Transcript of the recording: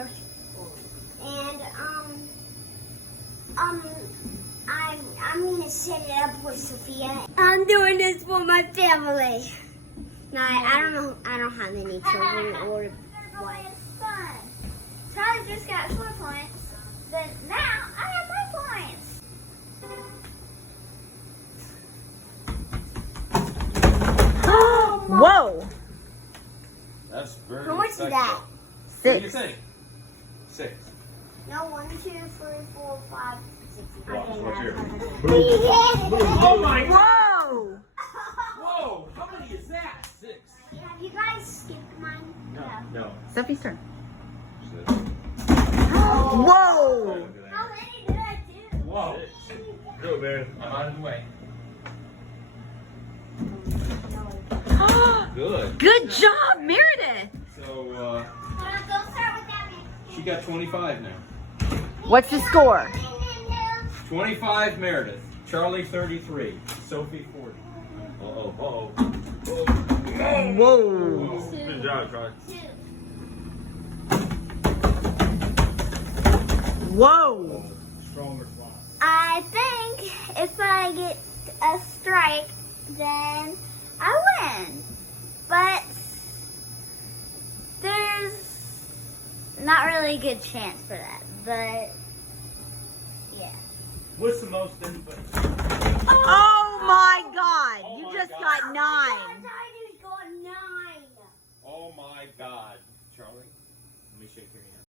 search. And I'm gonna set it up with Sophia. I'm doing this for my family. No, I don't know. I don't have any children or what. Fun. Charlie just got 4 points, but now I have 5 points. Whoa! That's very How much is respectful. that? What do you 6. think? 6. No, 1, 2, 3, 4, 5, 6. What's yours? Oh my Whoa! Whoa! How many is that? 6. Have you guys skipped mine? No. Sophie's turn. 6. Whoa! How many did I do? Whoa. Do it, man. I'm out of the way. Good. Good job, Meredith! So, Hold on, don't start with that man. she got 25 now. What's the score? 25 Meredith. Charlie 33. Sophie 40. Uh-oh. Whoa! Good job, Charlie. 2. Whoa! Strong response. I think if I get a strike, then I win. But there's not really a good chance for that. But yeah. What's the most input? Oh my God! Oh You my just God. got 9. I just got 9. Oh my God. Charlie, let me shake your hand.